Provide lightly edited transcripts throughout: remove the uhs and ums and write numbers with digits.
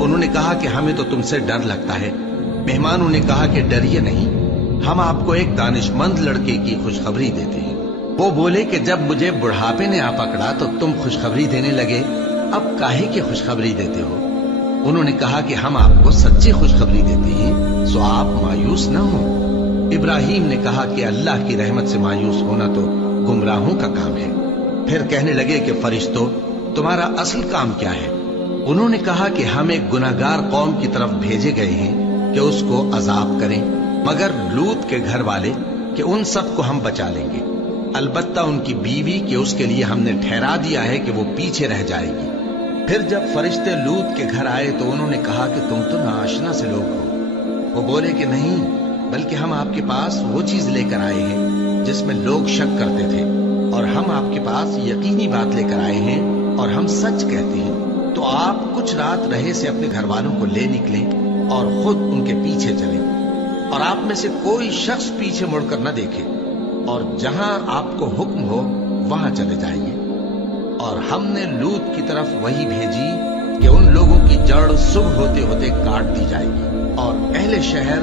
انہوں نے کہا کہ ہمیں تو تم سے ڈر لگتا ہے۔ مہمانوں نے کہا کہ ڈریے نہیں، ہم آپ کو ایک دانشمند لڑکے کی خوشخبری دیتے ہیں۔ وہ بولے کہ جب مجھے بڑھاپے نے آ پکڑا تو تم خوشخبری دینے لگے، اب کاہے کی خوشخبری دیتے ہو؟ انہوں نے کہا کہ ہم آپ کو سچی خوشخبری دیتے ہیں، سو آپ مایوس نہ ہوں۔ ابراہیم نے کہا کہ اللہ کی رحمت سے مایوس ہونا تو گمراہوں کا کام ہے۔ پھر کہنے لگے کہ فرشتوں، تمہارا اصل کام کیا ہے؟ انہوں نے کہا کہ ہم ایک گناہگار قوم کی طرف بھیجے گئے ہیں کہ اس کو عذاب کریں، مگر لوط کے گھر والے کہ ان سب کو ہم بچا لیں گے، البتہ ان کی بیوی کہ اس کے لیے ہم نے ٹھہرا دیا ہے کہ وہ پیچھے رہ جائے گی۔ پھر جب فرشتے لوط کے گھر آئے تو انہوں نے کہا کہ تم تو ناآشنا سے لوگ ہو۔ وہ بولے کہ نہیں، بلکہ ہم آپ کے پاس وہ چیز لے کر آئے ہیں جس میں لوگ شک کرتے تھے، اور ہم آپ کے پاس یقینی بات لے کر آئے ہیں اور ہم سچ کہتے ہیں۔ تو آپ کچھ رات رہے سے اپنے گھر والوں کو لے نکلیں اور خود ان کے پیچھے چلیں، اور آپ میں سے کوئی شخص پیچھے مڑ کر نہ دیکھے، اور جہاں آپ کو حکم ہو وہاں چلے جائیے۔ اور ہم نے لوط کی طرف وہی بھیجی کہ ان لوگوں کی جڑ صبح ہوتے ہوتے کاٹ دی جائے گی۔ اور اہل شہر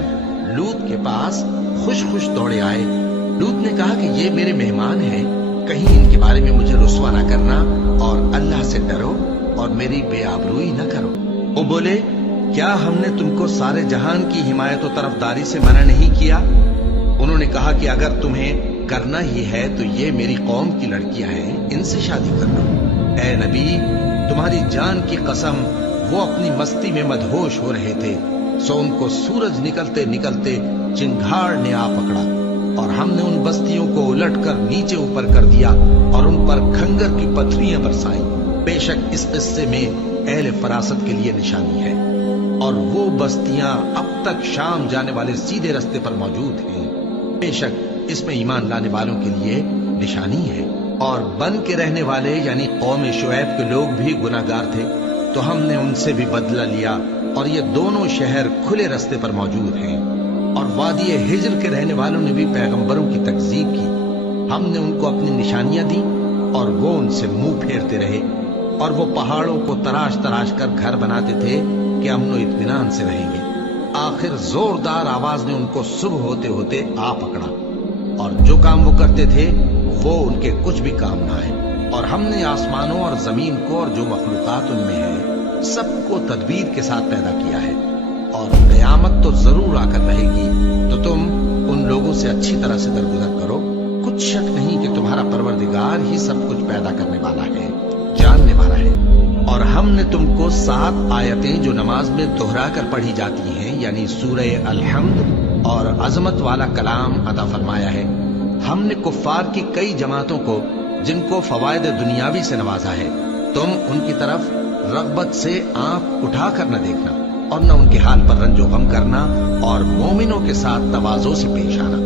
لوط کے پاس خوش خوش دوڑے آئے۔ لوط نے کہا کہ یہ میرے مہمان ہیں، کہیں ان کے بارے میں مجھے رسوا نہ کرنا، اور اللہ سے ڈرو اور میری بے آبروئی نہ کرو۔ وہ بولے، کیا ہم نے تم کو سارے جہان کی حمایت و طرفداری سے منع نہیں کیا؟ انہوں نے کہا کہ اگر تمہیں کرنا ہی ہے تو یہ میری قوم کی لڑکیاں ہیں، ان سے شادی کر لو۔ اے نبی، تمہاری جان کی قسم، وہ اپنی مستی میں مدہوش ہو رہے تھے، سو ان کو سورج نکلتے نکلتے چنگھاڑ نے آ پکڑا، اور ہم نے ان بستیوں کو الٹ کر نیچے اوپر کر دیا اور ان پر کھنگر کی پتھریاں برسائیں۔ بے شک اس قصے میں اہل فراست کے لیے نشانی ہے، اور وہ بستیاں اب تک شام جانے والے سیدھے رستے پر موجود ہیں۔ بے شک اس میں ایمان لانے والوں کے لیے نشانی ہے۔ اور بن کے رہنے والے یعنی قوم شعیب کے لوگ بھی گناہگار تھے، تو ہم نے ان سے بھی بدلہ لیا، اور یہ دونوں شہر کھلے رستے پر موجود ہیں۔ اور وادی ہجر کے رہنے والوں نے بھی پیغمبروں کی تکذیب کی، ہم نے ان کو اپنی نشانیاں دی اور وہ ان سے منہ پھیرتے رہے، اور وہ پہاڑوں کو تراش تراش کر گھر بناتے تھے کہ امن و اطمینان سے رہیں گے۔ آخر زوردار آواز نے ان کو صبح ہوتے ہوتے آ پکڑا، اور جو کام وہ کرتے تھے وہ ان کے کچھ بھی کام نہ آئے۔ اور ہم نے آسمانوں اور زمین کو اور جو مخلوقات ان میں ہے سب کو تدبیر کے ساتھ پیدا کیا ہے، اور قیامت تو ضرور آ کر رہے گی، تو تم ان لوگوں سے اچھی طرح سے درگزر کرو۔ کچھ شک نہیں کہ تمہارا پروردگار ہی سب کچھ پیدا کرنے والا ہے، جاننے والا ہے۔ اور ہم نے تم کو 7 آیتیں جو نماز میں دہرا کر پڑھی جاتی ہیں، یعنی سورہ الحمد اور عظمت والا کلام عطا فرمایا ہے۔ ہم نے کفار کی کئی جماعتوں کو جن کو فوائد دنیاوی سے نوازا ہے، تم ان کی طرف رغبت سے آنکھ اٹھا کر نہ دیکھنا، اور نہ ان کے حال پر رنج و غم کرنا، اور مومنوں کے ساتھ تواضع سے پیش آنا،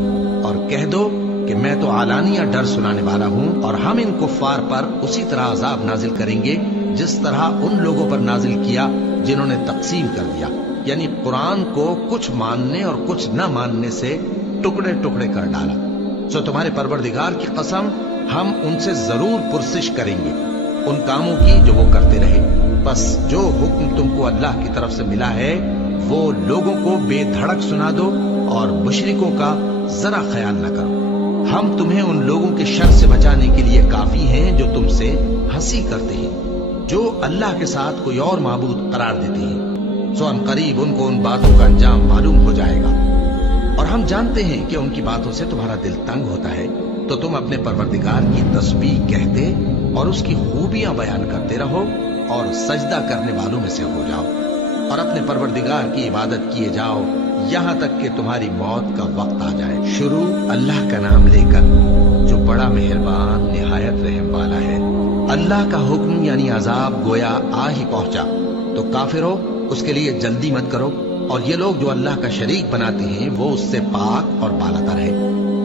اور کہہ دو کہ میں تو علانیہ ڈر سنانے والا ہوں، اور ہم ان کفار پر اسی طرح عذاب نازل کریں گے جس طرح ان لوگوں پر نازل کیا جنہوں نے تقسیم کر دیا، یعنی قرآن کو کچھ ماننے اور کچھ نہ ماننے سے ٹکڑے ٹکڑے کر ڈالا۔ سو تمہارے پروردگار کی قسم، ہم ان سے ضرور پرسش کریں گے ان کاموں کی جو وہ کرتے رہے۔ بس جو حکم تم کو اللہ کی طرف سے ملا ہے وہ لوگوں کو بے دھڑک سنا دو، اور مشرکوں کا ذرا خیال نہ کرو۔ ہم تمہیں ان لوگوں کے شر سے بچانے کے لیے کافی ہیں جو تم سے ہنسی کرتے ہیں، جو اللہ کے ساتھ کوئی اور معبود قرار دیتے ہیں، سو ان قریب ان کو ان باتوں کا انجام معلوم ہو جائے گا۔ اور ہم جانتے ہیں کہ ان کی باتوں سے تمہارا دل تنگ ہوتا ہے، تو تم اپنے پروردگار کی تسبیح کہتے اور اس کی خوبیاں بیان کرتے رہو، اور سجدہ کرنے والوں میں سے ہو جاؤ، اور اپنے پروردگار کی عبادت کیے جاؤ یہاں تک کہ تمہاری موت کا وقت آ جائے۔ شروع اللہ کا نام لے کر جو بڑا مہربان نہایت رحم والا ہے۔ اللہ کا حکم یعنی عذاب گویا آ ہی پہنچا، تو کافروں اس کے لیے جلدی مت کرو، اور یہ لوگ جو اللہ کا شریک بناتے ہیں وہ اس سے پاک اور بالاتر ہے۔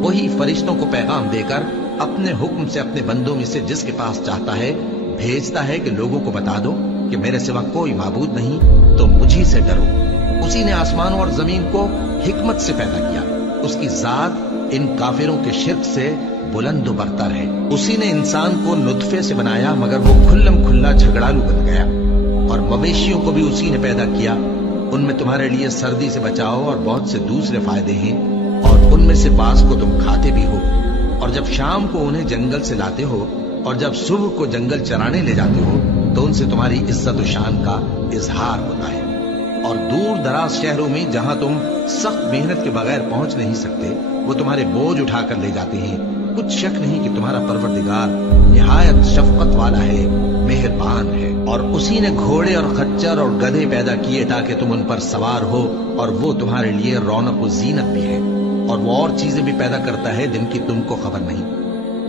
وہی فرشتوں کو پیغام دے کر اپنے حکم سے اپنے بندوں میں سے جس کے پاس چاہتا ہے بھیجتا ہے کہ لوگوں کو بتا دو کہ میرے سوا کوئی معبود نہیں، تو مجھی سے ڈرو۔ اسی نے آسمانوں اور زمین کو حکمت سے پیدا کیا، اس کی ذات ان کافروں کے شرک سے بلند و برتر ہے۔ اسی نے انسان کو نطفے سے بنایا، مگر وہ کھلم کھلا جھگڑالو بن گیا، اور مویشیوں کو بھی اسی نے پیدا کیا، ان میں تمہارے لیے سردی سے بچاؤ اور بہت سے دوسرے فائدے ہیں، اور ان میں سے بعض کو تم کھاتے بھی ہو۔ اور جب شام کو انہیں جنگل سے لاتے ہو اور جب صبح کو جنگل چرانے لے جاتے ہو تو ان سے تمہاری عزت و شان کا اظہار ہوتا ہے۔ اور دور دراز شہروں میں جہاں تم سخت محنت کے بغیر پہنچ نہیں سکتے وہ تمہارے بوجھ اٹھا کر لے جاتے ہیں۔ کچھ شک نہیں کہ تمہارا پروردگار نہایت شفقت والا ہے، مہربان ہے۔ اور اسی نے گھوڑے اور خچر اور گدھے پیدا کیے تاکہ تم ان پر سوار ہو، اور وہ تمہارے لیے رونق و زینت بھی ہے۔ اور وہ اور چیزیں بھی پیدا کرتا ہے جن کی تم کو خبر نہیں۔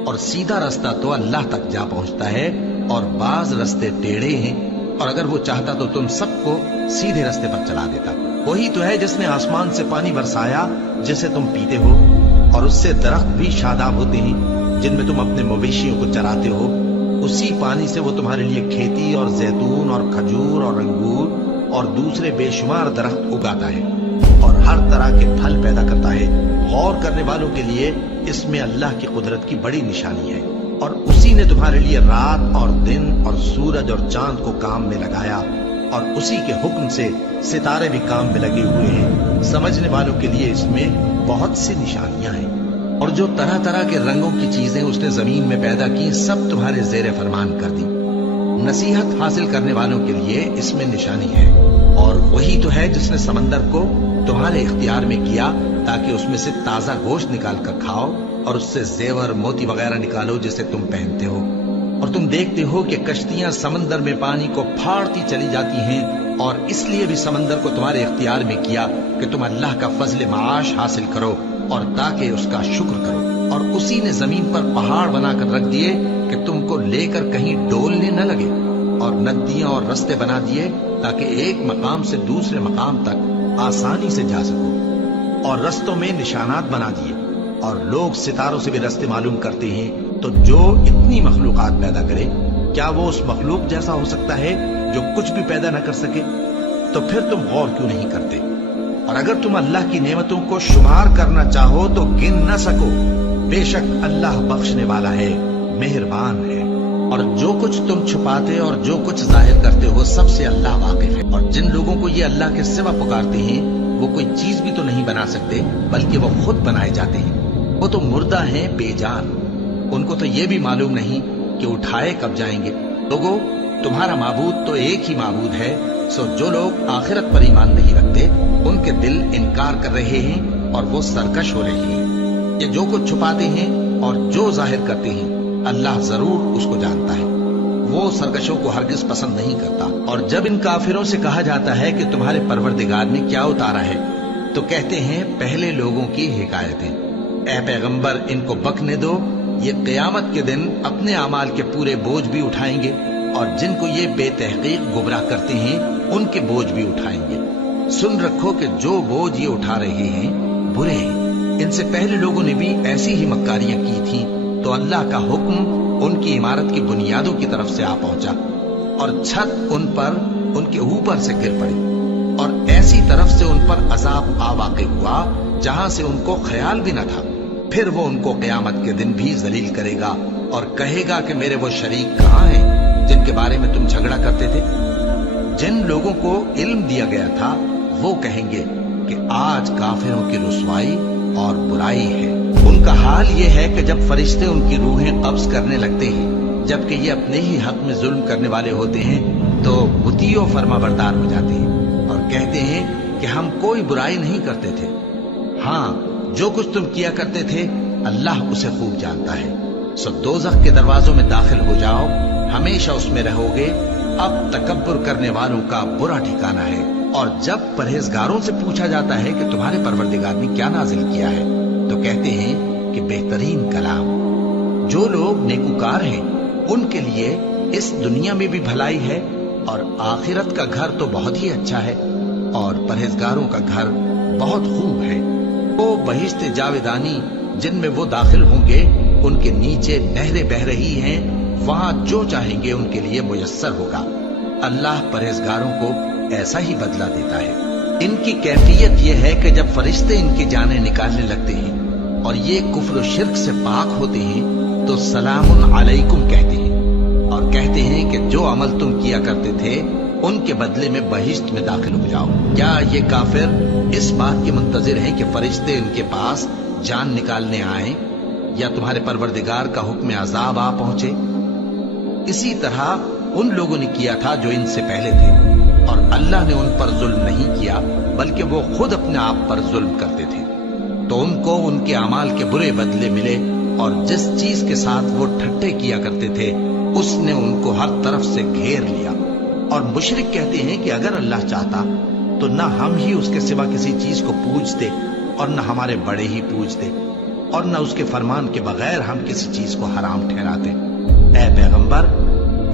اور سیدھا رستہ تو اللہ تک جا پہنچتا ہے، اور بعض رستے ٹیڑھے ہیں، اور اگر وہ چاہتا تو تم سب کو سیدھے رستے پر چلا دیتا۔ وہی تو ہے جس نے آسمان سے پانی برسایا جسے تم پیتے ہو، اور اس سے درخت بھی شاداب ہوتے ہیں جن میں تم اپنے مویشیوں کو چراتے ہو۔ اسی پانی سے وہ تمہارے لیے کھیتی اور زیتون اور کھجور اور انگور اور دوسرے بے شمار درخت اگاتا ہے، اور ہر طرح کے پھل پیدا کرتا ہے۔ غور کرنے والوں کے لیے اس میں اللہ کی قدرت کی بڑی نشانی ہے۔ اور اسی نے تمہارے لیے رات اور دن اور سورج اور چاند کو کام میں لگایا، اور اسی کے حکم سے ستارے بھی کام میں لگے ہوئے ہیں۔ سمجھنے والوں کے لیے اس میں بہت سی نشانیاں ہیں۔ اور جو طرح طرح کے رنگوں کی چیزیں اس نے زمین میں پیدا کی سب تمہارے زیر فرمان کر دی۔ نصیحت حاصل کرنے والوں کے لیے اس میں نشانی ہے۔ اور وہی تو ہے جس نے سمندر کو تمہارے اختیار میں کیا تاکہ اس میں سے تازہ گوشت نکال کر کھاؤ اور اس سے زیور موتی وغیرہ نکالو جسے تم پہنتے ہو۔ اور تم دیکھتے ہو کہ کشتیاں سمندر میں پانی کو پھاڑتی چلی جاتی ہیں، اور اس لیے بھی سمندر کو تمہارے اختیار میں کیا کہ تم اللہ کا فضل معاش حاصل کرو اور تاکہ اس کا شکر کرو۔ اور اسی نے زمین پر پہاڑ بنا کر رکھ دیے کہ تم کو لے کر کہیں ڈولنے نہ لگے، اور ندیاں اور رستے بنا دیے تاکہ ایک مقام سے دوسرے مقام تک آسانی سے جا سکو، اور رستوں میں نشانات بنا دیے۔ اور لوگ ستاروں سے بھی رستے معلوم کرتے ہیں، تو جو اتنی مخلوقات پیدا کرے کیا وہ اس مخلوق جیسا ہو سکتا ہے جو کچھ بھی پیدا نہ کر سکے؟ تو پھر تم غور کیوں نہیں کرتے؟ اور اگر تم اللہ کی نعمتوں کو شمار کرنا چاہو تو گن نہ سکو۔ بے شک اللہ بخشنے والا ہے، مہربان ہے۔ اور جو کچھ تم چھپاتے اور جو کچھ ظاہر کرتے ہو سب سے اللہ واقف ہے۔ اور جن لوگوں کو یہ اللہ کے سوا پکارتے ہیں وہ کوئی چیز بھی تو نہیں بنا سکتے بلکہ وہ خود بنائے جاتے ہیں۔ وہ تو مردہ ہیں بے جان، ان کو تو یہ بھی معلوم نہیں کہ اٹھائے کب جائیں گے۔ لوگو، تمہارا معبود تو ایک ہی معبود ہے، سو جو لوگ آخرت پر ایمان نہیں رکھتے ان کے دل انکار کر رہے ہیں اور وہ سرکش ہو رہے ہیں۔ یہ جو کچھ چھپاتے ہیں اور جو ظاہر کرتے ہیں اللہ ضرور اس کو جانتا ہے۔ وہ سرکشوں کو ہرگز پسند نہیں کرتا۔ اور جب ان کافروں سے کہا جاتا ہے کہ تمہارے پروردگار نے کیا اتارا ہے تو کہتے ہیں پہلے لوگوں کی حکایتیں۔ اے پیغمبر، ان کو بکنے دو، یہ قیامت کے دن اپنے اعمال کے پورے بوجھ بھی اٹھائیں گے، اور جن کو یہ بے تحقیق گمراہ کرتے ہیں ان کے بوجھ بھی اٹھائیں گے۔ سن رکھو کہ جو بوجھ یہ اٹھا رہے ہیں برے ہیں۔ ان سے پہلے لوگوں نے بھی ایسی ہی مکاریاں کی تھیں، تو اللہ کا حکم ان کی عمارت کی بنیادوں کی طرف سے آ پہنچا، اور چھت ان پر ان کے اوپر سے گر پڑی، اور ایسی طرف سے ان پر عذاب آ واقع ہوا جہاں سے ان کو خیال بھی نہ تھا۔ پھر وہ ان کو قیامت کے دن بھی ذلیل کرے گا اور کہے گا کہ میرے وہ شریک کہاں ہیں جن کے بارے میں تم جھگڑا کرتے تھے؟ جن لوگوں کو علم دیا گیا تھا وہ کہیں گے کہ آج کافروں کی رسوائی اور برائی ہے۔ ان کا حال یہ ہے کہ جب فرشتے ان کی روحیں قبض کرنے لگتے ہیں جبکہ یہ اپنے ہی حق میں ظلم کرنے والے ہوتے ہیں تو مطیع و فرما بردار ہو جاتے ہیں اور کہتے ہیں کہ ہم کوئی برائی نہیں کرتے تھے۔ ہاں، جو کچھ تم کیا کرتے تھے اللہ اسے خوب جانتا ہے۔ سو دوزخ کے دروازوں میں داخل ہو جاؤ، ہمیشہ اس میں رہو گے۔ اب تکبر کرنے والوں کا برا ٹھکانہ ہے۔ اور جب پرہیزگاروں سے پوچھا جاتا ہے کہ تمہارے پروردگار نے کیا نازل کیا ہے تو کہتے ہیں کہ بہترین کلام۔ جو لوگ نیکوکار ہیں ان کے لیے اس دنیا میں بھی بھلائی ہے اور آخرت کا گھر تو بہت ہی اچھا ہے، اور پرہیزگاروں کا گھر بہت خوب ہے۔ وہ بہشت جاودانی جن میں وہ داخل ہوں گے، ان کے نیچے نہریں بہہ رہی ہیں، وہاں جو چاہیں گے ان کے لیے میسر ہوگا۔ اللہ پرہیزگاروں کو ایسا ہی بدلہ دیتا ہے۔ ان کی کیفیت یہ ہے کہ جب فرشتے ان کی جانیں نکالنے لگتے ہیں اور یہ کفر و شرک سے پاک ہوتے ہیں تو سلام علیکم کہتے ہیں، اور کہتے ہیں کہ جو عمل تم کیا کرتے تھے ان کے بدلے میں بہشت میں داخل ہو جاؤ۔ کیا یہ کافر اس بات کے منتظر ہیں کہ فرشتے ان کے پاس جان نکالنے آئیں یا تمہارے پروردگار کا حکم عذاب آ پہنچے؟ اسی طرح ان لوگوں نے کیا تھا جو ان سے پہلے تھے، اور اللہ نے ان پر ظلم نہیں کیا بلکہ وہ خود اپنے آپ پر ظلم کرتے تھے۔ تو ان کو ان کے اعمال کے برے بدلے ملے، اور جس چیز کے ساتھ وہ ٹھٹے کیا کرتے تھے اس نے ان کو ہر طرف سے گھیر لیا۔ اور مشرک کہتے ہیں کہ اگر اللہ چاہتا تو نہ ہم ہی اس کے سوا کسی چیز کو پوجتے اور نہ ہمارے بڑے ہی پوجتے، اور نہ اس کے فرمان کے بغیر ہم کسی چیز کو حرام ٹھہراتے۔ اے پیغمبر،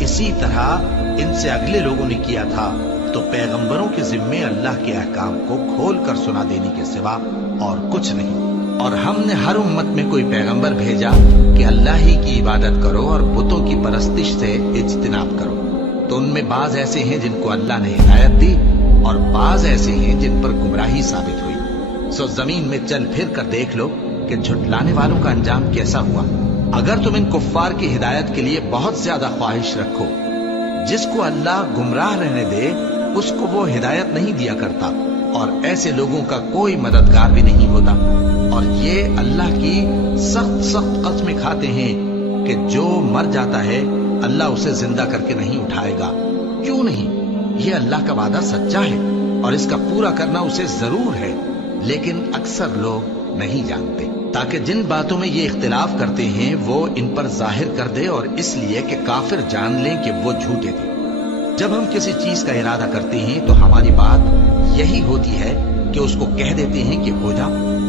اسی طرح ان سے اگلے لوگوں نے کیا تھا، تو پیغمبروں کے ذمے اللہ کے احکام کو کھول کر سنا دینے کے سوا اور کچھ نہیں۔ اور ہم نے ہر امت میں کوئی پیغمبر بھیجا کہ اللہ ہی کی عبادت کرو اور بتوں کی پرستش سے اجتناب کرو، تو ان میں بعض ایسے ہیں جن کو اللہ نے ہدایت دی اور بعض ایسے ہیں جن پر گمراہی ثابت ہوئی۔ سو زمین میں چل پھر کر دیکھ لو کہ جھٹلانے والوں کا انجام کیسا ہوا۔ اگر تم ان کفار کی ہدایت کے لیے بہت زیادہ خواہش رکھو، جس کو اللہ گمراہ رہنے دے اس کو وہ ہدایت نہیں دیا کرتا، اور ایسے لوگوں کا کوئی مددگار بھی نہیں ہوتا۔ اور یہ اللہ کی سخت سخت قسمیں کھاتے ہیں کہ جو مر جاتا ہے اللہ اسے زندہ کر کے نہیں اٹھائے گا۔ کیوں نہیں؟ یہ اللہ کا وعدہ سچا ہے اور اس کا پورا کرنا اسے ضرور ہے، لیکن اکثر لوگ نہیں جانتے، تاکہ جن باتوں میں یہ اختلاف کرتے ہیں وہ ان پر ظاہر کر دے، اور اس لیے کہ کافر جان لیں کہ وہ جھوٹے تھے۔ جب ہم کسی چیز کا ارادہ کرتے ہیں تو ہماری بات یہی ہوتی ہے کہ اس کو کہہ دیتے ہیں کہ ہو جا،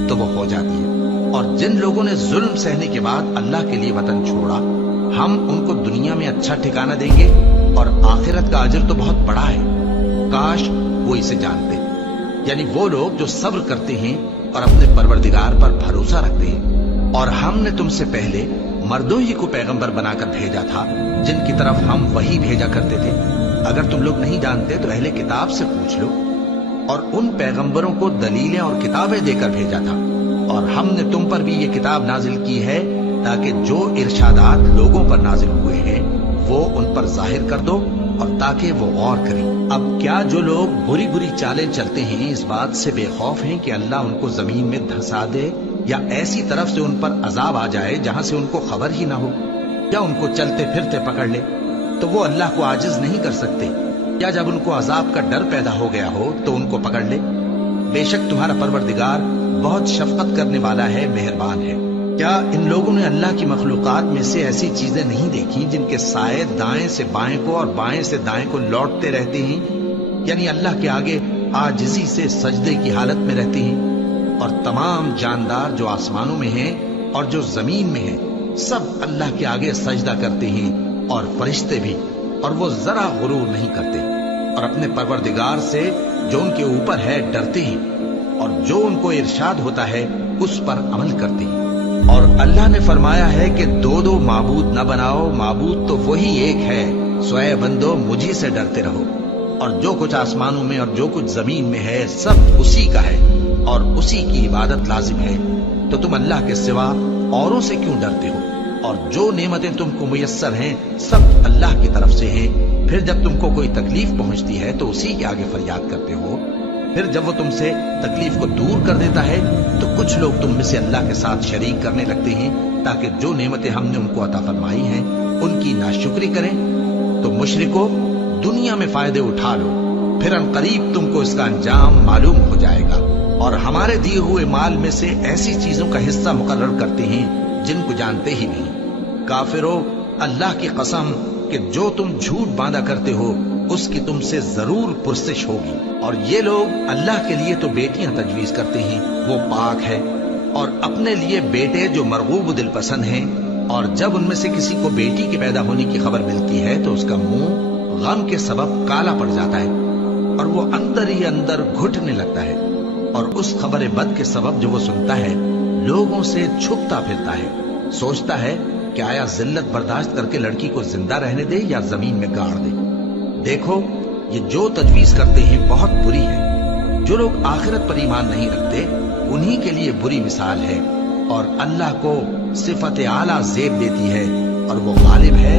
تو وہ ہو جاتی ہے۔ اور جن لوگوں نے ظلم سہنے کے بعد اللہ کے لیے وطن چھوڑا، ہم ان کو دنیا میں اچھا ٹھکانہ دیں گے، اور آخرت کا اجر تو بہت بڑا ہے۔ کاش وہ اسے جانتے، یعنی وہ لوگ جو صبر کرتے ہیں اور اپنے پروردگار پر بھروسہ رکھتے ہیں۔ اور ہم نے تم سے پہلے مردوں ہی کو پیغمبر بنا کر بھیجا تھا، جن کی طرف ہم وہی بھیجا کرتے تھے۔ اگر تم لوگ نہیں جانتے تو اہل کتاب سے پوچھ لو۔ اور ان پیغمبروں کو دلیلیں اور کتابیں دے کر بھیجا تھا، اور ہم نے تم پر بھی یہ کتاب نازل کی ہے تاکہ جو ارشادات لوگوں پر نازل ہوئے ہیں وہ ان پر ظاہر کر دو، اور تاکہ وہ غور کریں۔ اب کیا جو لوگ بری بری چالیں چلتے ہیں اس بات سے بے خوف ہیں کہ اللہ ان کو زمین میں دھسا دے، یا ایسی طرف سے ان پر عذاب آ جائے جہاں سے ان کو خبر ہی نہ ہو، یا ان کو چلتے پھرتے پکڑ لے تو وہ اللہ کو عاجز نہیں کر سکتے، یا جب ان کو عذاب کا ڈر پیدا ہو گیا ہو تو ان کو پکڑ لے؟ بے شک تمہارا پروردگار بہت شفقت کرنے والا ہے، مہربان ہے۔ کیا ان لوگوں نے اللہ کی مخلوقات میں سے ایسی چیزیں نہیں دیکھی جن کے سائے دائیں سے بائیں کو اور بائیں سے دائیں کو لوٹتے رہتے ہیں، یعنی اللہ کے آگے عاجزی سے سجدے کی حالت میں رہتے ہیں؟ اور تمام جاندار جو آسمانوں میں ہیں اور جو زمین میں ہیں سب اللہ کے آگے سجدہ کرتے ہیں، اور فرشتے بھی، اور وہ ذرا غرور نہیں کرتے، اور اپنے پروردگار سے جو ان کے اوپر ہے ڈرتے ہیں، اور جو ان کو ارشاد ہوتا ہے اس پر عمل کرتے ہیں۔ اور اللہ نے فرمایا ہے کہ دو دو معبود نہ بناؤ، معبود تو وہی ایک ہے، سو اے بندو مجھی سے ڈرتے رہو۔ اور جو کچھ آسمانوں میں اور جو کچھ زمین میں ہے سب اسی کا ہے، اور اسی کی عبادت لازم ہے، تو تم اللہ کے سوا اوروں سے کیوں ڈرتے ہو؟ اور جو نعمتیں تم کو میسر ہیں سب اللہ کی طرف سے ہیں۔ پھر جب تم کو کوئی تکلیف پہنچتی ہے تو اسی کے آگے فریاد کرتے ہو، پھر جب وہ تم سے تکلیف کو دور کر دیتا ہے تو کچھ لوگ تم میں سے اللہ کے ساتھ شریک کرنے لگتے ہیں تاکہ جو نعمتیں ہم نے ان کو عطا فرمائی ہیں ان کی ناشکری کریں۔ تو مشرکو، دنیا میں فائدے اٹھا لو، پھر ان قریب تم کو اس کا انجام معلوم ہو جائے گا۔ اور ہمارے دیے ہوئے مال میں سے ایسی چیزوں کا حصہ مقرر کرتے ہیں جن کو جانتے ہی نہیں۔ کافرو، اللہ کی قسم کہ جو تم جھوٹ باندھا کرتے ہو اس کی تم سے ضرور پرسش ہوگی۔ اور یہ لوگ اللہ کے لیے تو بیٹیاں تجویز کرتے ہیں، وہ پاک ہے، اور اپنے لیے بیٹے جو مرغوب دل پسند ہیں، اور جب ان میں سے کسی کو بیٹی کے پیدا ہونے کی خبر ملتی ہے تو اس کا منہ غم کے سبب کالا پڑ جاتا ہے، اور وہ اندر ہی اندر گھٹنے لگتا ہے، اور اس خبر بد کے سبب جو وہ سنتا ہے لوگوں سے چھپتا پھرتا ہے، سوچتا ہے کہ آیا ذلت برداشت کر کے لڑکی کو زندہ رہنے دے یا زمین میں گاڑ دے۔ دیکھو، یہ جو تجویز کرتے ہیں بہت بری ہے۔ جو لوگ آخرت پر ایمان نہیں رکھتے انہی کے لیے بری مثال ہے، اور اللہ کو صفت اعلیٰ زیب دیتی ہے اور وہ غالب ہے،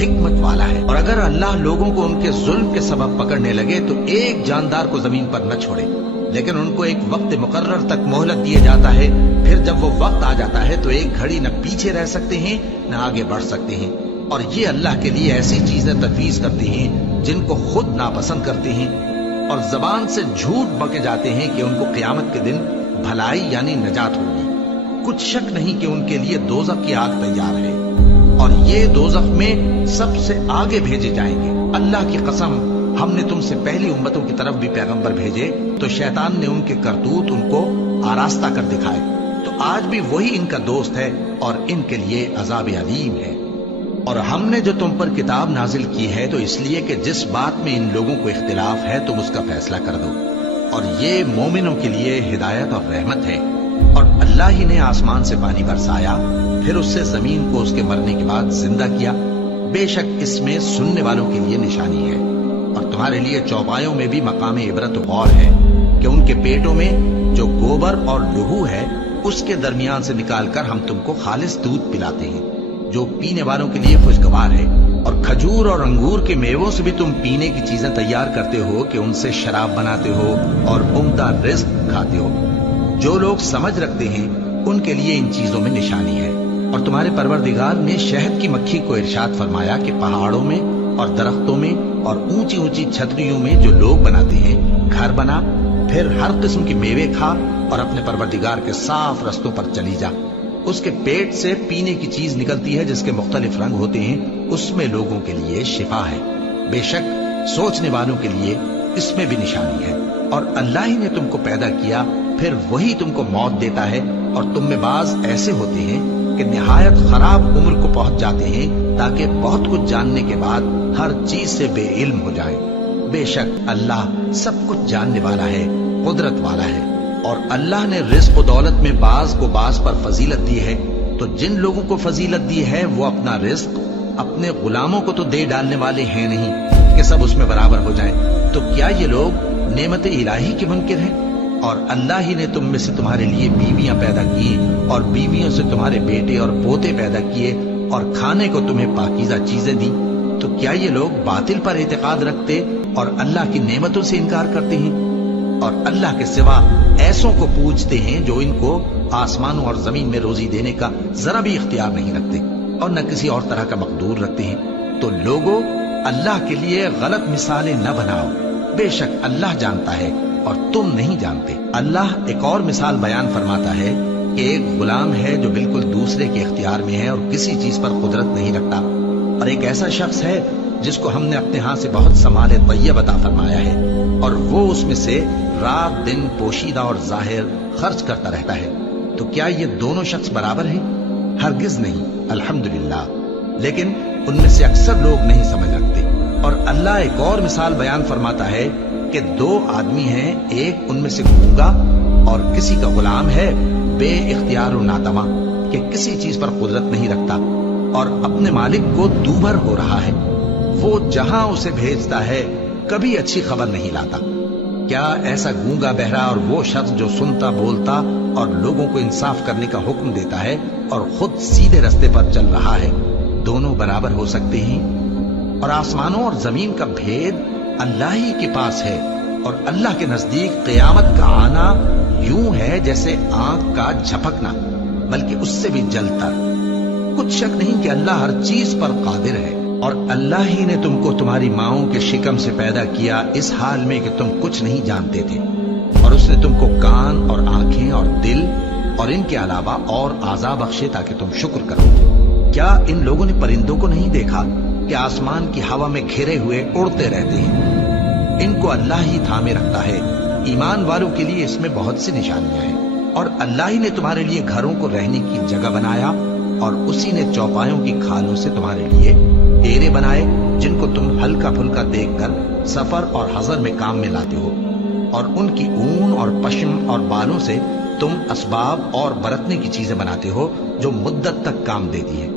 حکمت والا ہے۔ اور اگر اللہ لوگوں کو ان کے ظلم کے سبب پکڑنے لگے تو ایک جاندار کو زمین پر نہ چھوڑے، لیکن ان کو ایک وقت مقرر تک مہلت دیا جاتا ہے۔ پھر جب وہ وقت آ جاتا ہے تو ایک گھڑی نہ پیچھے رہ سکتے ہیں نہ آگے بڑھ سکتے ہیں۔ اور یہ اللہ کے لیے ایسی چیزیں تجویز کرتے ہیں جن کو خود ناپسند کرتے ہیں، اور زبان سے جھوٹ بکے جاتے ہیں کہ ان کو قیامت کے دن بھلائی یعنی نجات ہوگی۔ کچھ شک نہیں کہ ان کے لیے دوزخ کی آگ تیار ہے، اور یہ دوزخ میں سب سے آگے بھیجے جائیں گے۔ اللہ کی قسم، ہم نے تم سے پہلی امتوں کی طرف بھی پیغمبر بھیجے تو شیطان نے ان کے کرتوت ان کو آراستہ کر دکھائے، تو آج بھی وہی ان کا دوست ہے اور ان کے لیے عذاب علیم ہے۔ اور ہم نے جو تم پر کتاب نازل کی ہے تو اس لیے کہ جس بات میں ان لوگوں کو اختلاف ہے تم اس کا فیصلہ کر دو، اور یہ مومنوں کے لیے ہدایت اور رحمت ہے۔ اور اللہ ہی نے آسمان سے پانی برسایا، پھر اس سے زمین کو اس کے مرنے کے بعد زندہ کیا، بے شک اس میں سننے والوں کے لیے نشانی ہے۔ اور تمہارے لیے چوپایوں میں بھی مقام عبرت و غور ہے کہ ان کے پیٹوں میں جو گوبر اور لہو ہے اس کے درمیان سے نکال کر ہم تم کو خالص دودھ پلاتے ہیں جو پینے والوں کے لیے خوشگوار ہے، اور کھجور اور انگور کے میووں سے بھی تم پینے کی چیزیں تیار کرتے ہو کہ ان سے شراب بناتے ہو اور عمدہ رزق کھاتے ہو۔ جو لوگ سمجھ رکھتے ہیں ان کے لیے ان چیزوں میں نشانی ہے۔ اور تمہارے پروردگار نے شہد کی مکھی کو ارشاد فرمایا کہ پہاڑوں میں اور درختوں میں اور اونچی اونچی چھتریوں میں جو لوگ بناتے ہیں گھر بنا، پھر ہر قسم کے میوے کھا اور اپنے پروردگار کے صاف رستوں پر چلی جا۔ اس کے پیٹ سے پینے کی چیز نکلتی ہے جس کے مختلف رنگ ہوتے ہیں، اس میں لوگوں کے لیے شفا ہے، بے شک سوچنے والوں کے لیے اس میں بھی نشانی ہے۔ اور اللہ ہی نے تم کو پیدا کیا، پھر وہی تم کو موت دیتا ہے، اور تم میں بعض ایسے ہوتے ہیں کہ نہایت خراب عمر کو پہنچ جاتے ہیں تاکہ بہت کچھ جاننے کے بعد ہر چیز سے بے علم ہو جائیں۔ بے شک اللہ سب کچھ جاننے والا ہے، قدرت والا ہے۔ اور اللہ نے رزق و دولت میں بعض کو بعض پر فضیلت دی ہے، تو جن لوگوں کو فضیلت دی ہے وہ اپنا رزق اپنے غلاموں کو تو دے ڈالنے والے ہیں نہیں کہ سب اس میں برابر ہو جائیں۔ تو کیا یہ لوگ نعمت الہی کے منکر ہیں؟ اور اللہ ہی نے تم میں سے تمہارے لیے بیویاں پیدا کی اور بیویوں سے تمہارے بیٹے اور پوتے پیدا کیے اور کھانے کو تمہیں پاکیزہ چیزیں دی، تو کیا یہ لوگ باطل پر اعتقاد رکھتے اور اللہ کی نعمتوں سے انکار کرتے ہیں؟ اور اللہ کے سوا ایسوں کو پوجتے ہیں جو ان کو آسمانوں اور زمین میں روزی دینے کا ذرا بھی اختیار نہیں رکھتے اور نہ کسی اور طرح کا مقدور رکھتے ہیں۔ تو لوگوں، اللہ کے لیے غلط مثالیں نہ بناؤ، بے شک اللہ جانتا ہے اور تم نہیں جانتے۔ اللہ ایک اور مثال بیان فرماتا ہے کہ ایک غلام ہے جو بالکل دوسرے کے اختیار میں ہے اور کسی چیز پر قدرت نہیں رکھتا، اور ایک ایسا شخص ہے جس کو ہم نے اپنے ہاں سے بہت سمال طیب عطا فرمایا ہے، اور وہ اس میں سے رات دن پوشیدہ اور ظاہر خرچ کرتا رہتا ہے۔ تو کیا یہ دونوں شخص برابر ہیں؟ ہرگز نہیں، الحمدللہ، لیکن ان میں سے اکثر لوگ نہیں سمجھ رکھتے۔ اور اللہ ایک اور مثال بیان فرماتا ہے کہ دو آدمی ہیں، ایک ان میں سے گونگا اور کسی کا غلام ہے بے اختیار و ناتواں کہ کسی چیز پر قدرت نہیں رکھتا اور اپنے مالک کو دوبھر ہو رہا ہے، وہ جہاں اسے بھیجتا ہے کبھی اچھی خبر نہیں لاتا۔ کیا ایسا گونگا بہرا اور وہ شخص جو سنتا بولتا اور لوگوں کو انصاف کرنے کا حکم دیتا ہے اور خود سیدھے رستے پر چل رہا ہے، دونوں برابر ہو سکتے ہیں؟ اور آسمانوں اور زمین کا بھید اللہ ہی کے پاس ہے، اور اللہ کے نزدیک قیامت کا آنا یوں ہے جیسے آنکھ کا جھپکنا، بلکہ اس سے بھی جلتا۔ کچھ شک نہیں کہ اللہ ہر چیز پر قادر ہے۔ اور اللہ ہی نے تم کو تمہاری ماؤں کے شکم سے پیدا کیا اس حال میں کہ تم کچھ نہیں جانتے تھے، اور اس نے تم کو کان اور آنکھیں اور دل اور ان کے علاوہ اور اعضاء بخشے تاکہ تم شکر کرو۔ کیا ان لوگوں نے پرندوں کو نہیں دیکھا کہ آسمان کی ہوا میں گھرے ہوئے اڑتے رہتے ہیں؟ ان کو اللہ ہی تھامے رکھتا ہے۔ ایمان والوں کے لیے اس میں بہت سی نشانیاں ہیں۔ اور اللہ ہی نے تمہارے لیے گھروں کو رہنے کی جگہ بنایا، اور اسی نے چوپایوں کی کھالوں سے تمہارے لیے ڈیرے بنائے جن کو تم ہلکا پھلکا دیکھ کر سفر اور حضر میں کام میں لاتے ہو، اور ان کی اون اور پشم اور بالوں سے تم اسباب اور برتنے کی چیزیں بناتے ہو جو مدت تک کام دیتی ہیں۔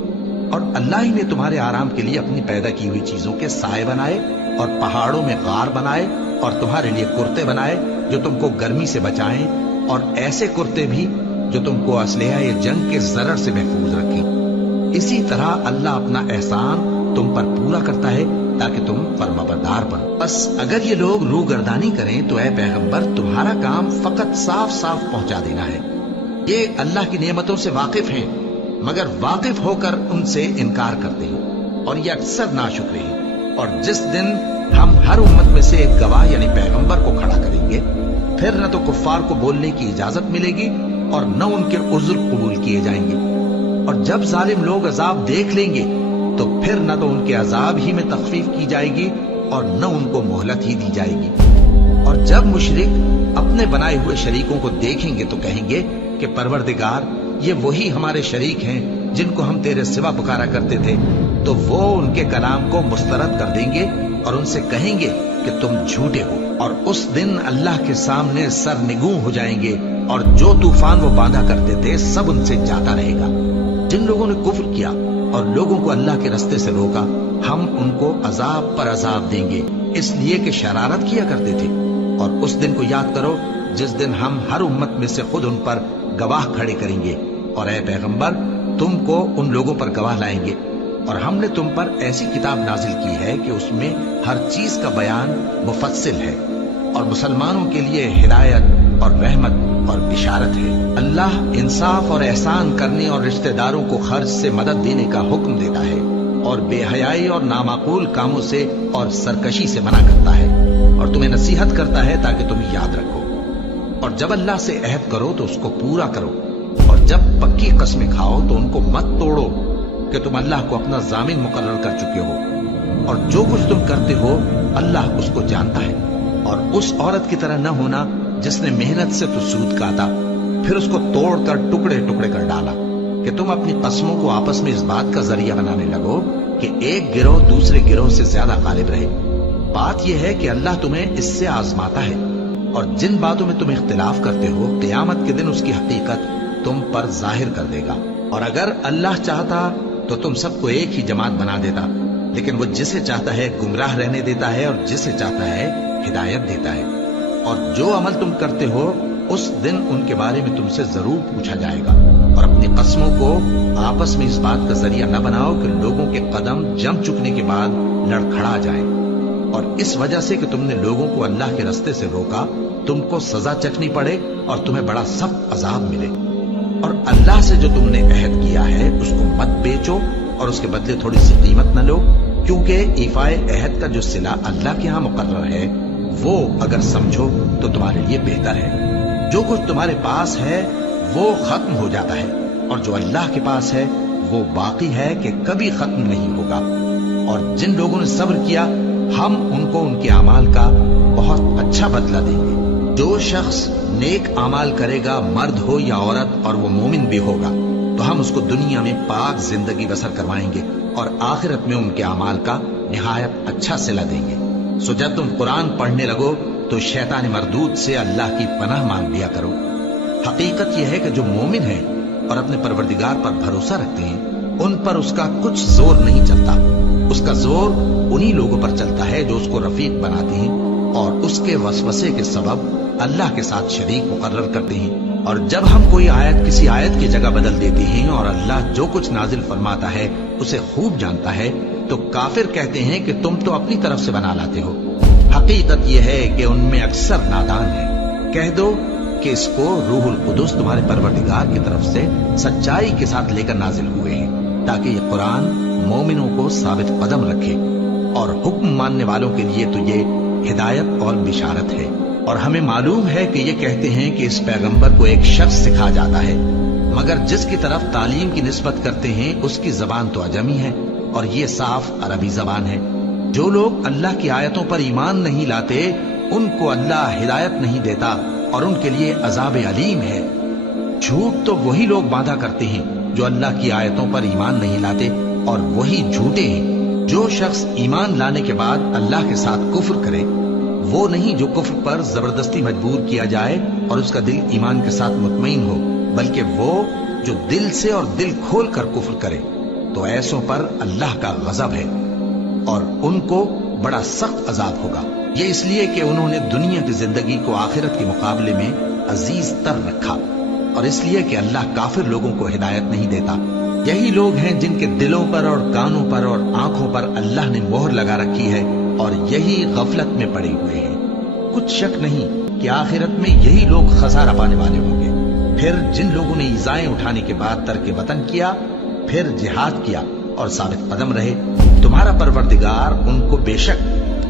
اور اللہ ہی نے تمہارے آرام کے لیے اپنی پیدا کی ہوئی چیزوں کے سائے بنائے اور پہاڑوں میں غار بنائے اور تمہارے لیے کرتے بنائے جو تم کو گرمی سے بچائیں، اور ایسے کرتے بھی جو تم کو اسلحہ جنگ کے ضرر سے محفوظ رکھیں۔ اسی طرح اللہ اپنا احسان تم پر پورا کرتا ہے تاکہ تم فرمانبردار بنو۔ بس اگر یہ لوگ روگردانی کریں تو اے پیغمبر تمہارا کام فقط صاف صاف پہنچا دینا ہے۔ یہ اللہ کی نعمتوں سے واقف ہیں مگر واقف ہو کر ان سے انکار کرتے ہیں اور یہ اکثر ناشکرے ہیں۔ اور جس دن ہم ہر امت میں سے ایک گواہ یعنی پیغمبر کو کھڑا کریں گے، پھر نہ تو کفار کو بولنے کی اجازت ملے گی اور نہ ان کے عذر قبول کیے جائیں گے۔ اور جب ظالم لوگ عذاب دیکھ لیں گے تو پھر نہ تو ان کے عذاب ہی میں تخفیف کی جائے گی اور نہ ان کو مہلت ہی دی جائے گی۔ اور جب مشرک اپنے بنائے ہوئے شریکوں کو دیکھیں گے تو کہیں گے کہ پروردگار یہ وہی ہمارے شریک ہیں جن کو ہم تیرے سوا پکارا کرتے تھے، تو وہ ان کے کلام کو مسترد کر دیں گے اور ان سے کہیں گے کہ تم جھوٹے ہو۔ اور اس دن اللہ کے سامنے سرنگوں ہو جائیں گے اور جو طوفان وہ باندھا کرتے تھے سب ان سے جاتا رہے گا۔ جن لوگوں نے کفر کیا اور لوگوں کو اللہ کے رستے سے روکا، ہم ان کو عذاب پر عذاب دیں گے اس لیے کہ شرارت کیا کرتے تھے۔ اور اس دن کو یاد کرو جس دن ہم ہر امت میں سے خود ان پر گواہ کھڑے کریں گے، اور اے پیغمبر تم کو ان لوگوں پر گواہ لائیں گے۔ اور ہم نے تم پر ایسی کتاب نازل کی ہے کہ اس میں ہر چیز کا بیان مفصل ہے اور مسلمانوں کے لیے ہدایت اور رحمت اور بشارت ہے۔ اللہ انصاف اور احسان کرنے اور رشتہ داروں کو خرچ سے مدد دینے کا حکم دیتا ہے اور بے حیائی اور نامعقول کاموں سے اور سرکشی سے منع کرتا ہے اور تمہیں نصیحت کرتا ہے تاکہ تم یاد رکھو۔ اور جب اللہ سے عہد کرو تو اس کو پورا کرو، اور جب پکی قسمیں کھاؤ تو ان کو مت توڑو کہ تم اللہ کو اپنا ضامن مقرر کر چکے ہو، اور جو کچھ تم کرتے ہو اللہ اس کو جانتا ہے۔ اور اس عورت کی طرح نہ ہونا جس نے محنت سے تو سود کاتا پھر اس کو توڑ کر ٹکڑے ٹکڑے کر ڈالا، کہ تم اپنی قسموں کو آپس میں اس بات کا ذریعہ بنانے لگو کہ ایک گروہ دوسرے گروہ سے زیادہ غالب رہے۔ بات یہ ہے کہ اللہ تمہیں اس سے آزماتا ہے، اور جن باتوں میں تم اختلاف کرتے ہو قیامت کے دن اس کی حقیقت تم پر ظاہر کر دے گا۔ اور اگر اللہ چاہتا تو تم سب کو ایک ہی جماعت بنا دیتا، لیکن وہ جسے چاہتا ہے گمراہ رہنے دیتا ہے اور جسے چاہتا ہے ہدایت دیتا ہے۔ اور جو عمل تم کرتے ہو اس دن ان کے بارے میں تم سے ضرور پوچھا جائے گا۔ اور اپنی قسموں کو آپس میں اس بات کا ذریعہ نہ بناؤ کہ لوگوں کے قدم جم چکنے کے بعد لڑکھڑا جائیں، اور اس وجہ سے کہ تم نے لوگوں کو اللہ کے رستے سے روکا تم کو سزا چکھنی پڑے اور تمہیں بڑا سخت عذاب ملے۔ اور اللہ سے جو تم نے عہد کیا ہے اس کو مت بیچو اور اس کے بدلے تھوڑی سی قیمت نہ لو، کیونکہ ایفائے عہد کا جو صلہ اللہ کے ہاں مقرر ہے وہ اگر سمجھو تو تمہارے لیے بہتر ہے۔ جو کچھ تمہارے پاس ہے وہ ختم ہو جاتا ہے، اور جو اللہ کے پاس ہے وہ باقی ہے کہ کبھی ختم نہیں ہوگا۔ اور جن لوگوں نے صبر کیا ہم ان کو ان کے اعمال کا بہت اچھا بدلہ دیں گے۔ جو شخص نیک اعمال کرے گا مرد ہو یا عورت اور وہ مومن بھی ہوگا تو ہم اس کو دنیا میں پاک زندگی بسر کروائیں گے اور آخرت میں ان کے اعمال کا نہایت اچھا صلہ دیں گے۔ سو جب تم قرآن پڑھنے لگو تو شیطان مردود سے اللہ کی پناہ مانگ لیا کرو۔ حقیقت یہ ہے کہ جو مومن ہیں اور اپنے پروردگار پر بھروسہ رکھتے ہیں ان پر اس کا کچھ زور نہیں چلتا۔ اس کا زور انہی لوگوں پر چلتا ہے جو اس کو رفیق بناتے ہیں اور اس کے وسوسے کے سبب اللہ کے ساتھ شریک مقرر کرتے ہیں۔ اور جب ہم کوئی آیت کسی آیت کی جگہ بدل دیتے ہیں اور اللہ جو کچھ نازل فرماتا ہے اسے خوب جانتا ہے تو کافر کہتے ہیں کہ تم تو اپنی طرف سے بنا لاتے ہو۔ حقیقت یہ ہے کہ ان میں اکثر نادان ہیں۔ کہہ دو کہ اس کو روح القدس تمہارے پروردگار کی طرف سے سچائی کے ساتھ لے کر نازل ہوئے ہیں تاکہ یہ قرآن مومنوں کو ثابت قدم رکھے، اور حکم ماننے والوں کے لیے تو یہ ہدایت اور بشارت ہے۔ اور ہمیں معلوم ہے کہ یہ کہتے ہیں کہ اس پیغمبر کو ایک شخص سکھا جاتا ہے، مگر جس کی طرف تعلیم کی نسبت کرتے ہیں اس کی زبان تو عجمی ہے اور یہ صاف عربی زبان ہے۔ جو لوگ اللہ کی آیتوں پر ایمان نہیں لاتے ان کو اللہ ہدایت نہیں دیتا اور ان کے لیے عذاب علیم ہے۔ جھوٹ تو وہی لوگ باندھا کرتے ہیں جو اللہ کی آیتوں پر ایمان نہیں لاتے، اور وہی جھوٹے ہیں۔ جو شخص ایمان لانے کے بعد اللہ کے ساتھ کفر کرے وہ نہیں جو کفر پر زبردستی مجبور کیا جائے اور اس کا دل ایمان کے ساتھ مطمئن ہو، بلکہ وہ جو دل سے اور دل کھول کر کفر کرے، تو ایسوں پر اللہ کا غضب ہے اور ان کو بڑا سخت عذاب ہوگا۔ یہ اس لیے کہ انہوں نے دنیا کی زندگی کو آخرت کے مقابلے میں عزیز تر رکھا، اور اس لیے کہ اللہ کافر لوگوں کو ہدایت نہیں دیتا یہی لوگ ہیں جن کے دلوں پر اور کانوں پر اور آنکھوں پر اللہ نے مہر لگا رکھی ہے اور یہی غفلت میں پڑے ہوئے ہیں۔ کچھ شک نہیں کہ آخرت میں یہی لوگ خسارہ پانے والے ہوں گے۔ پھر جن لوگوں نے ایذائیں اٹھانے کے بعد ترک وطن کیا، پھر جہاد کیا اور ثابت قدم رہے، تمہارا پروردگار ان کو بے شک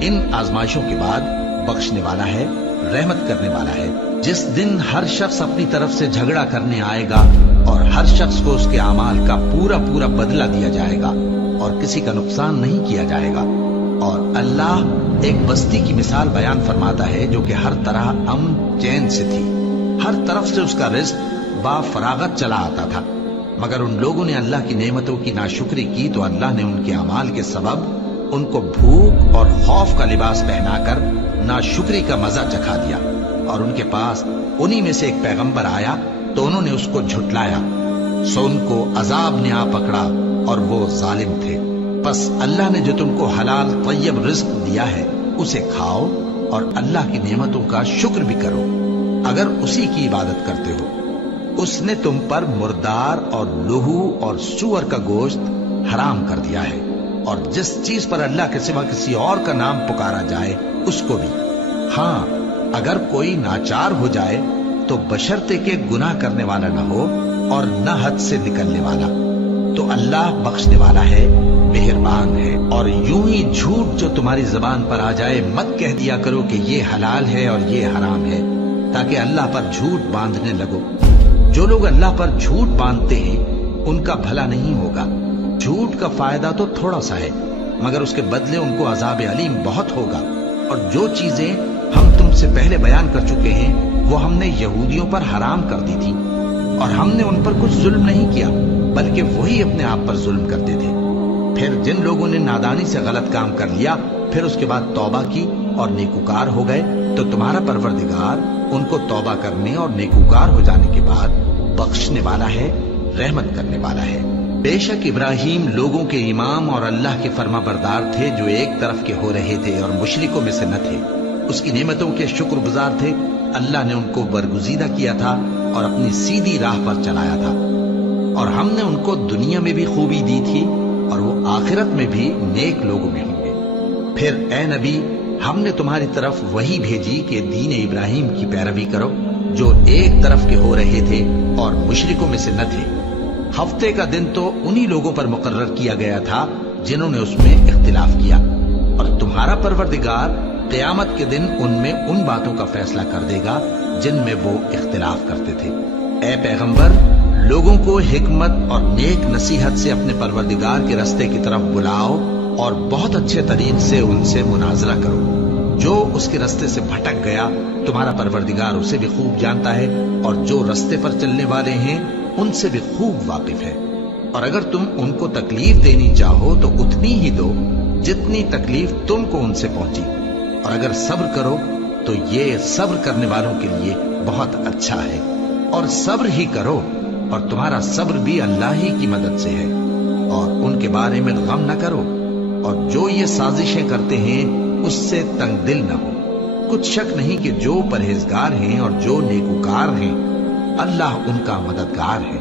ان آزمائشوں کے بعد بخشنے والا ہے، رحمت کرنے والا ہے۔ جس دن ہر شخص اپنی طرف سے جھگڑا کرنے آئے گا اور ہر شخص کو اس کے اعمال کا پورا پورا بدلہ دیا جائے گا اور کسی کا نقصان نہیں کیا جائے گا۔ اور اللہ ایک بستی کی مثال بیان فرماتا ہے جو کہ ہر طرح امن چین سے تھی، ہر طرف سے اس کا رزق با فراغت چلا آتا تھا، مگر ان لوگوں نے اللہ کی نعمتوں کی ناشکری کی تو اللہ نے ان کے اعمال کے سبب ان کو بھوک اور خوف کا لباس پہنا کر ناشکری کا مزہ چکھا دیا۔ اور ان کے پاس انہی میں سے ایک پیغمبر آیا تو انہوں نے اس کو جھٹلایا، سو ان کو عذاب نے آ پکڑا اور وہ ظالم تھے۔ پس اللہ نے جو تم کو حلال طیب رزق دیا ہے اسے کھاؤ اور اللہ کی نعمتوں کا شکر بھی کرو اگر اسی کی عبادت کرتے ہو۔ اس نے تم پر مردار اور لہو اور سور کا گوشت حرام کر دیا ہے، اور جس چیز پر اللہ کے سوا کسی اور کا نام پکارا جائے اس کو بھی۔ ہاں اگر کوئی ناچار ہو جائے تو بشرطے کے گناہ کرنے والا نہ ہو اور نہ حد سے نکلنے والا، تو اللہ بخشنے والا ہے، مہربان ہے۔ اور یوں ہی جھوٹ جو تمہاری زبان پر آ جائے مت کہہ دیا کرو کہ یہ حلال ہے اور یہ حرام ہے، تاکہ اللہ پر جھوٹ باندھنے لگو۔ جو لوگ اللہ پر جھوٹ باندھتے ہیں ان کا بھلا نہیں ہوگا۔ جھوٹ کا فائدہ تو تھوڑا سا ہے، مگر اس کے بدلے ان کو عذاب علیم بہت ہوگا۔ اور جو چیزیں ہم تم سے پہلے بیان کر چکے ہیں وہ ہم نے یہودیوں پر حرام کر دی تھی، اور ہم نے ان پر کچھ ظلم نہیں کیا بلکہ وہی اپنے آپ پر ظلم کرتے تھے۔ پھر جن لوگوں نے نادانی سے غلط کام کر لیا پھر اس کے بعد توبہ کی اور نیکوکار ہو گئے تو تمہارا پروردگار ان کو توبہ کرنے اور نیکوکار ہو جانے کے بعد بخشنے والا ہے، رحمت کرنے والا ہے۔ بے شک ابراہیم لوگوں کے امام اور اللہ کے فرما بردار تھے جو ایک طرف کے ہو رہے تھے اور مشرکوں میں سے نہ تھے۔ اس کی نعمتوں کے شکر گزار تھے۔ اللہ نے ان کو برگزیدہ کیا تھا اور اپنی سیدھی راہ پر چلایا تھا، اور ہم نے ان کو دنیا میں بھی خوبی دی تھی اور وہ آخرت میں بھی نیک لوگوں میں ہوں گے۔ پھر اے نبی ہم نے تمہاری طرف وہی بھیجی کہ دین ابراہیم کی پیروی کرو جو ایک طرف کے ہو رہے تھے اور مشرکوں میں سے نہ تھے۔ ہفتے کا دن تو انہی لوگوں پر مقرر کیا گیا تھا جنہوں نے اس میں اختلاف کیا، اور تمہارا پروردگار قیامت کے دن ان میں ان باتوں کا فیصلہ کر دے گا جن میں وہ اختلاف کرتے تھے۔ اے پیغمبر لوگوں کو حکمت اور نیک نصیحت سے اپنے پروردگار کے راستے کی طرف بلاؤ اور بہت اچھے طریق سے ان سے مناظرہ کرو۔ جو اس کے راستے سے بھٹک گیا تمہارا پروردگار اسے بھی خوب جانتا ہے، اور جو راستے پر چلنے والے ہیں ان سے بھی خوب واقف ہے۔ اور اگر تم ان کو تکلیف دینی چاہو تو اتنی ہی دو جتنی تکلیف تم کو ان سے پہنچی، اور اگر صبر کرو تو یہ صبر کرنے والوں کے لیے بہت اچھا ہے۔ اور صبر ہی کرو، اور تمہارا صبر بھی اللہ ہی کی مدد سے ہے، اور ان کے بارے میں غم نہ کرو، اور جو یہ سازشیں کرتے ہیں اس سے تنگ دل نہ ہو۔ کچھ شک نہیں کہ جو پرہیزگار ہیں اور جو نیکوکار ہیں اللہ ان کا مددگار ہے۔